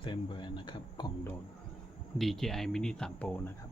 เฟรมเบอร์นะครับของโดน DJI Mini 3 Pro นะครับ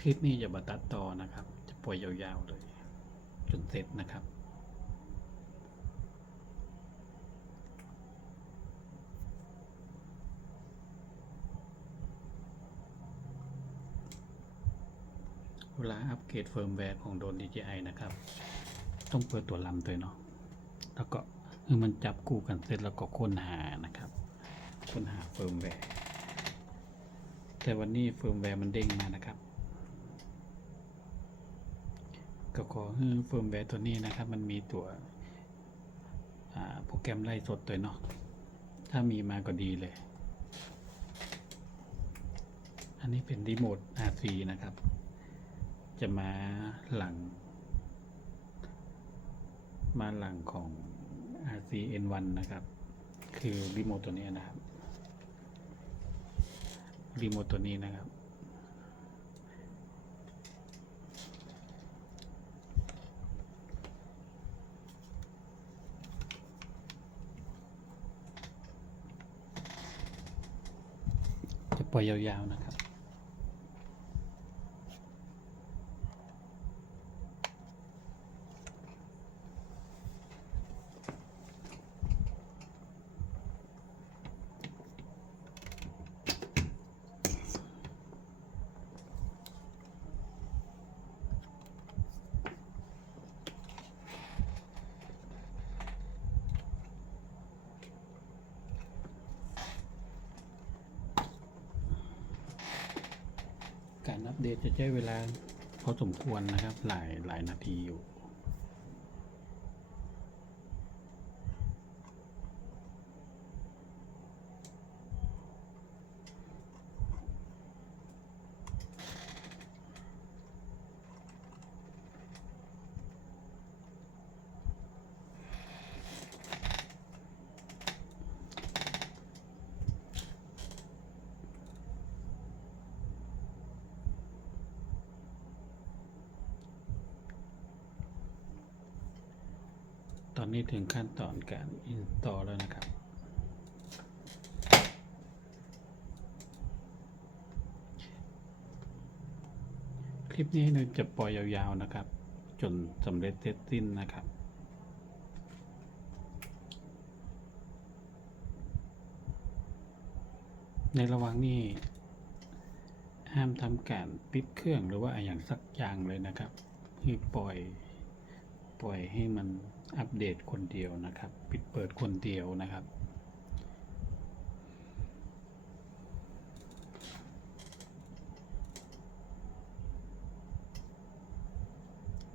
คลิปนี้จะมาตัดต่อนะครับ จะปล่อยยาวๆเลย จนเสร็จนะครับ เวลาอัปเกรดเฟิร์มแวร์ของโดน DJI นะครับ ต้องเปิดตัวลำตัวเนาะแล้วก็คือมันจับคู่กันเสร็จแล้วก็ค้นหานะครับ ค้นหาเฟิร์มแวร์แต่วันนี้เฟิร์มแวร์มันเด้งมานะครับ ก็ขอให้เฟิร์มแวร์ตัวนี้นะครับ มันมีตัวโปรแกรมไล่สดตัวเนาะถ้ามีมาก็ดีเลย อันนี้เป็นรีโมท RC นะครับ จะมาหลัง มาหลังของ RC N1 นะครับ คือรีโมทตัวนี้นะครับรีโมทตัวนี้นะครับ ปล่อยยาวๆนะครับ การอัปเดตจะใช้เวลาพอสมควรนะครับ หลายหลายนาทีอยู่ นี้ถึงขั้นตอนการอินสตอลแล้วนะครับ คลิปนี้เราจะปล่อยยาวๆนะครับ จนสำเร็จเสร็จสิ้นนะครับในระหว่างนี้ ห้ามทำการปิดเครื่องหรือว่าอย่างสักอย่างเลยนะครับ ให้ปล่อย ปล่อยให้มันอัปเดตคนเดียวนะครับ ปิดเปิดคนเดียวนะครับ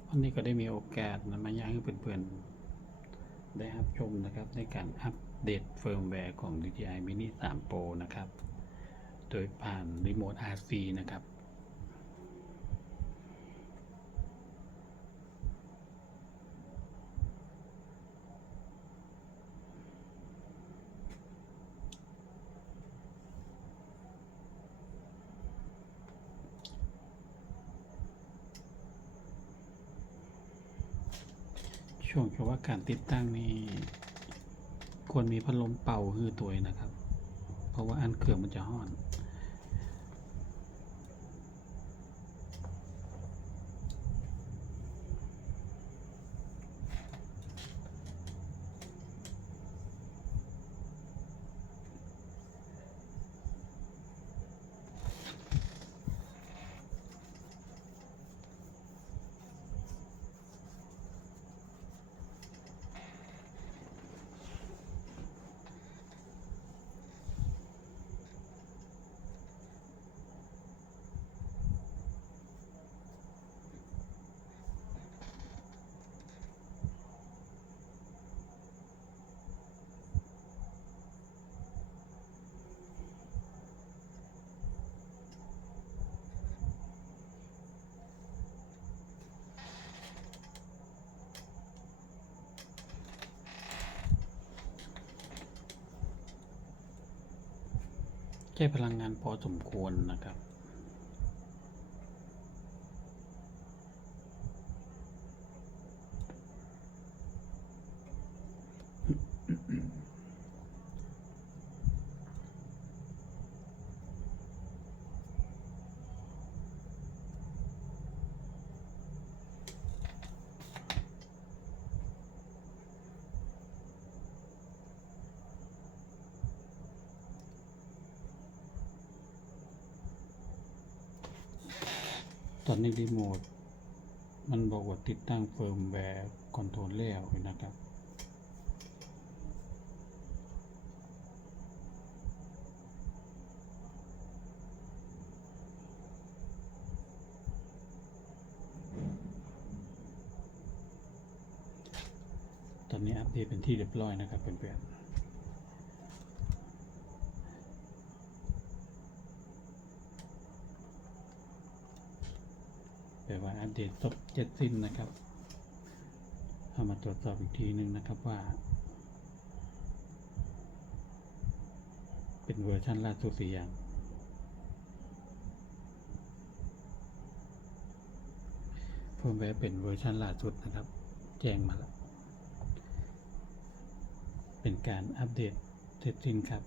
วันนี้ก็ได้มีโอกาสนะมาย่างให้เพื่อนๆได้รับชมนะครับในการอัปเดตเฟิร์มแวร์ของ DJI Mini 3 Pro นะครับ โดยผ่านรีโมท RC นะครับ ช่วงคือว่าการติดตั้งนี่ควรมีพัดลมเป่าฮือตัวนะครับ เพราะว่าอันเครื่องมันจะห้อน ใช้พลังงานพอสมควรนะครับ ตอนนี้รีโมทมันบอกว่าติดตั้งเฟิร์มแวร์คอนโทรลแล้วนะครับ ตอนนี้อัปเดตเป็นที่เรียบร้อยนะครับเพื่อนๆ แปลว่าอัปเดตครบเจ็ดสิ้นนะครับเอามาตรวจสอบอีกทีหนึ่งนะครับว่า เป็นเวอร์ชันล่าสุดหรือยังเพิ่มแวร์เป็นเวอร์ชันล่าสุดนะครับ แจ้งมาแล้วเป็นการอัปเดตเสร็จสิ้นครับ